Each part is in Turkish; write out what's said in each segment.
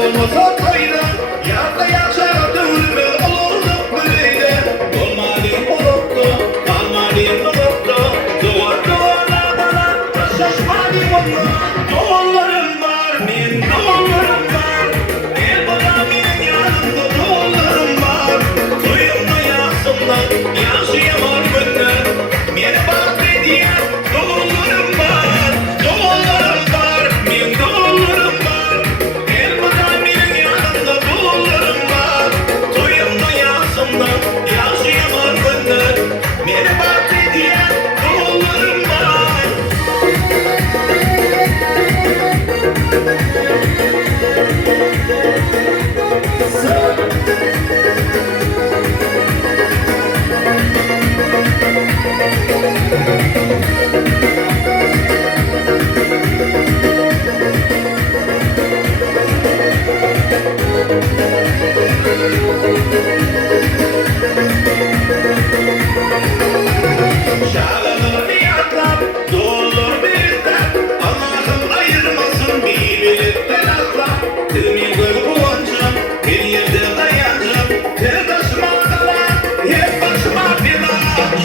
Olmasa kayda, ya da yaşa dönme olurdu böyle. Olmadı olurdu, kalmadı olurdu. Duvarlardan taşlaşmadı onlar. Doğullarım var, benim doğullarım var. El bana benim yanımda doğullarım var. Duyumda yansınlar, yaşayamam günler. Beni bak diye doğullarım var. Doğullarım var, benim doğullarım var. El bana benim yanımda doğullarım var. Duyumda yansınlar, yaşayamam günler. Beni bak diye doğullarım var. Şalalarını yaklap, doğulur bizden. Allah'ım ayırmasın birbirimizden asla. Tüm yıl boyunca bir yerde dayanacağım. Her taşıma kalan, hep başıma bela.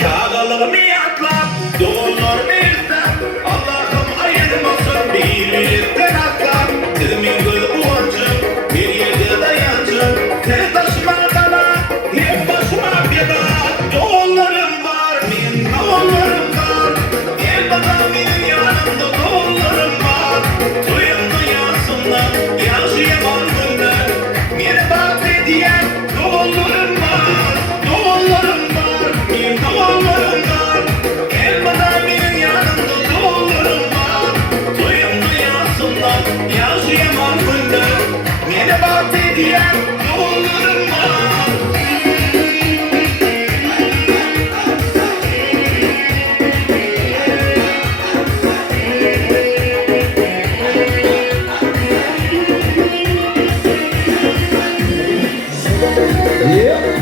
Şalalarını yaklap, doğulur bizden. Allah'ım ayırmasın birbirimizden asla. Tüm yıl boyunca bir yerde dayanacağım. Her taşıma kalan, hep başıma bela. Doğullarım var, benim doğullarım var. El bana benim yanımda doğullarım var. Duyumda yansınlar, yaşayamam günler. Beni bak diyen doğullarım var. Doğullarım var, benim doğullarım var. El bana benim yanımda doğullarım var. Duyumda yansınlar, yaşayamam günler. Beni bak diyen doğullarım var. Yeah.